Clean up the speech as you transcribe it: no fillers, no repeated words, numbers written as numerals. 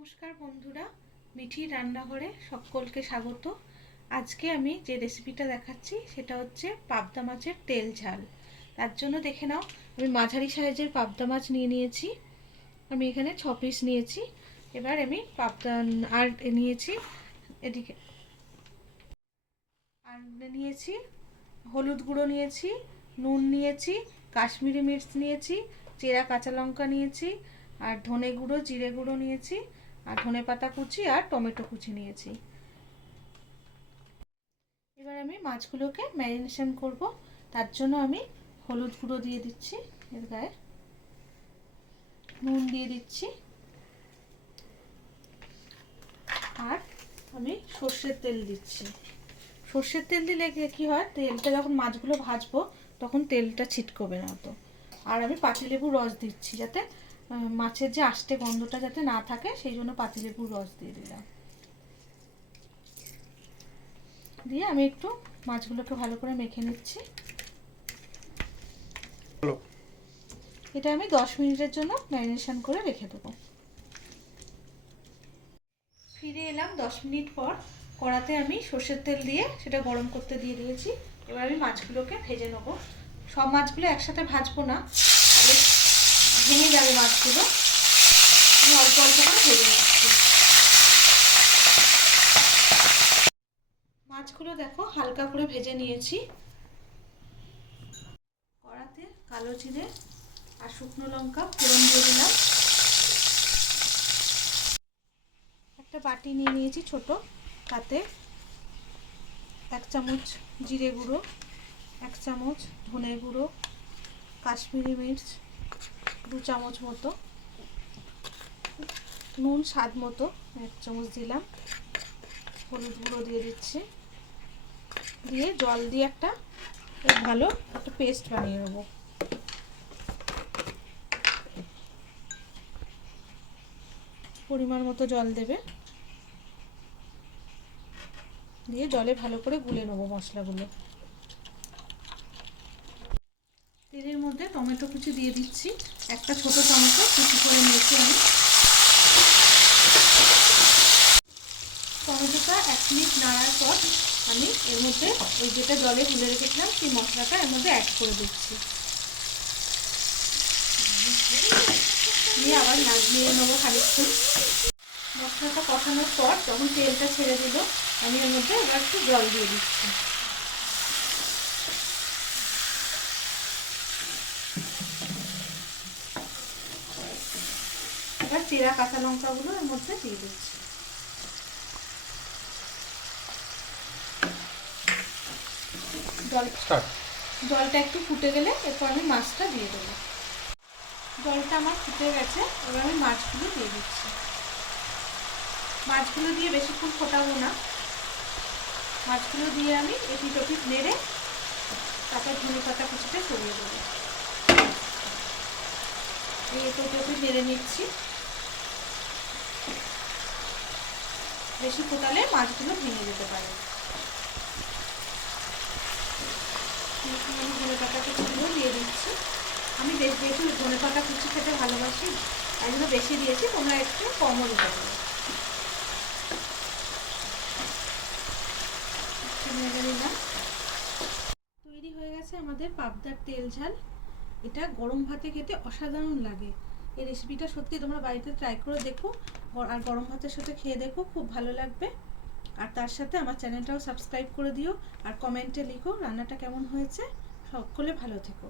নমস্কার বন্ধুরা, মিঠির রান্নাঘরে সকলকে স্বাগত। আজকে আমি যে রেসিপিটা দেখাচ্ছি সেটা হচ্ছে পাবদা মাছের তেল ঝাল। তার জন্য দেখে নাও, আমি মাঝারি সাইজের পাবদা মাছ নিয়ে নিয়েছি। আমি এখানে 6 পিস নিয়েছি। এবার আমি পাবদা আর নিয়েছি এদিকে আর নিয়েছি হলুদ গুঁড়ো নিয়েছি, নুন নিয়েছি, কাশ্মীরি মির্চ নিয়েছি, চেরা কাঁচা লঙ্কা নিয়েছি, আর ধনে গুঁড়ো জিরে গুঁড়ো নিয়েছি, আর ধনেপাতা কুচি আর টমেটো কুচি নিয়েছি। এবার আমি মাছগুলোকে ম্যারিনেশন করব। তার জন্য আমি হলুদ গুঁড়ো দিয়ে দিচ্ছি, এর গায়ে নুন দিয়ে দিচ্ছি, আর আমি সর্ষের তেল দিচ্ছি। সর্ষের তেল দিলে কি হয়, তেলটা যখন মাছগুলো ভাজবো তখন তেলটা ছিটকবে না তো। আর আমি পাতিলেবুর রস দিচ্ছি, যাতে মাছের যে আষ্টে গন্ধটা যাতে না থাকে, সেই জন্য পাতিলেবুর রস দিয়ে দিলাম। দিয়ে আমি একটু মাছগুলোকে ভালো করে মেখে নিচ্ছি। এটা আমি 10 মিনিটের জন্য ম্যারিনেশন করে রেখে দেবো। ফিরে এলাম 10 মিনিট পর। কড়াতে আমি সর্ষের তেল দিয়ে সেটা গরম করতে দিয়ে দিয়েছি। এবার আমি মাছগুলোকে ভেজে নেব। সব মাছগুলো একসাথে ভাজবো না, ভেঙে যাবে মাছগুলো। আমি অল্প অল্প করে ভেজে নিচ্ছি। মাছগুলো দেখো হালকা করে ভেজে নিয়েছি। কড়াতে কালো জিরে আর শুকনো লঙ্কা ফোড়ন দিয়ে দিলাম। একটা বাটি নিয়ে নিয়েছি ছোট, তাতে 1 চামচ জিরে গুঁড়ো, 1 চামচ ধনে গুঁড়ো, কাশ্মীরি মির্চ 2 চামচ মতো, নুন স্বাদ মতো 1 চামচ দিলাম, হলুদ গুঁড়ো দিয়ে দিচ্ছি। দিয়ে জল দিয়ে একটা ভালো একটা পেস্ট বানিয়ে নেব। পরিমাণ মতো জল দেবে, দিয়ে জলে ভালো করে গুলে নেবো মশলাগুলো। তেলের মধ্যে টমেটো কুচি দিয়ে দিচ্ছি, একটা ছোট টমেটো কুচি করে নিয়েছি আমি। টমেটোটা 1 মিনিট নাড়ার পর আমি এর মধ্যে ওই যেটা জলে গুলে রেখেছিলাম সেই মশলাটা এর মধ্যে অ্যাড করে দিচ্ছি। দিয়ে আবার নাড়িয়ে নেবো খানিকক্ষণ। মশলাটা কষানোর পর যখন তেলটা ছেড়ে দিল, আমি এর মধ্যে এবার একটু জল দিয়ে দিচ্ছি। এবার চেরা কাঁচা লঙ্কাগুলো এর মধ্যে দিয়ে দিচ্ছি। জলটা একটু ফুটে গেলে এরপর আমি মাছটা দিয়ে দেবো। জলটা আমার ফুটে গেছে, এবার আমি মাছগুলো দিয়ে দিচ্ছি। মাছগুলো দিয়ে বেশিক্ষণ ফোটাবো না। মাছগুলো দিয়ে আমি এপিট ওপিট নেড়ে তারপর ধনেপাতা কুচিটা ছড়িয়ে দেবো। এই এপিট ওপিট নেড়ে নিচ্ছি। বেশি ফোটালে মাছগুলো ভেঙে যেতে পারে। আমি ধনেপাতা কুচিগুলো দিয়ে দিচ্ছি। আমি যেহেতু ধনেপাতা কুচি খেতে ভালোবাসি, তাই জন্য বেশি দিয়েছি, তোমরা একটু কমও দিতে পারো। তৈরি হয়ে গেছে আমাদের পাবদার তেল ঝাল। এটা গরম ভাতে খেতে অসাধারণ লাগে। এই রেসিপিটা সত্যি তোমরা বাড়িতে ট্রাই করে দেখো, আর গরম ভাতের সাথে খেয়ে দেখো, খুব ভালো লাগবে। আর তার সাথে আমার চ্যানেলটাও সাবস্ক্রাইব করে দিও, আর কমেন্টে লিখো রান্নাটা কেমন হয়েছে। সকলে ভালো থেকো।